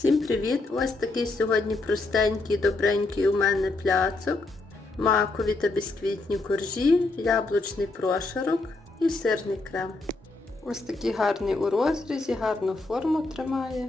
Всім привіт! Ось такий сьогодні простенький, добренький у мене пляцок, макові та бісквітні коржі, яблучний прошарок і сирний крем. Ось такий гарний у розрізі, гарну форму тримає.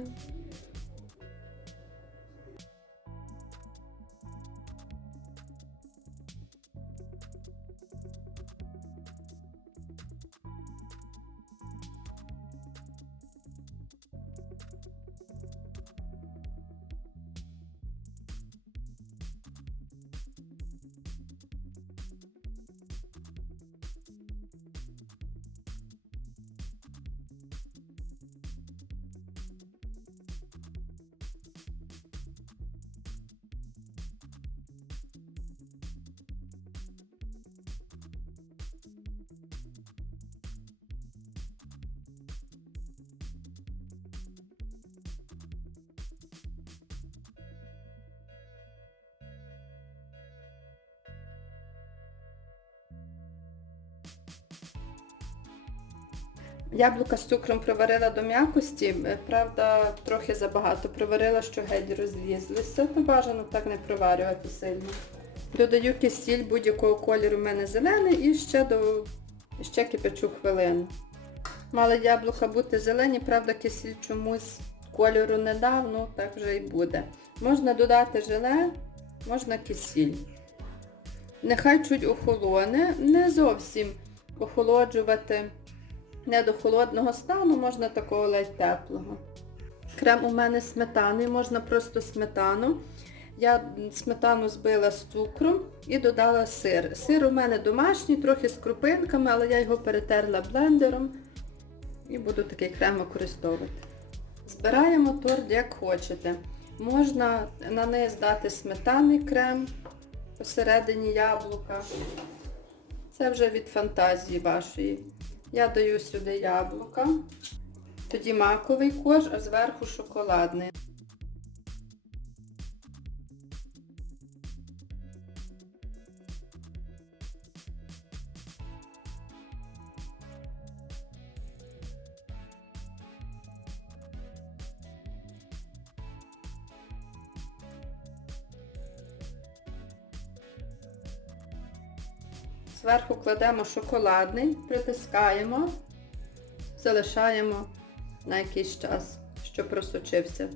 Яблука з цукром приварила до м'якості, е, правда, трохи забагато приварила, що геть розлізлися. Ну, бажано так не приварювати сильно. Додаю кисіль будь-якого кольору в мене зелений і ще до ще кипячу хвилину. Мали яблука бути зелені, правда, кисіль чомусь кольору не дав, ну так вже і буде. Можна додати желе, можна кисіль. Нехай чуть охолоне, не зовсім охолоджувати не до холодного стану, можна такого ледь теплого. Крем у мене сметаний, можна просто сметану. Я сметану збила з цукром і додала сир. Сир у мене домашній, трохи з крупинками, але я його перетерла блендером і буду такий крем використовувати. Збираємо торт як хочете. Можна на низ дати сметанний крем посередині яблука. Це вже від фантазії вашої. Я даю сюди яблука, тоді маковий кож, а зверху шоколадний. Зверху кладемо шоколадний, притискаємо, залишаємо на якийсь час, щоб просочився.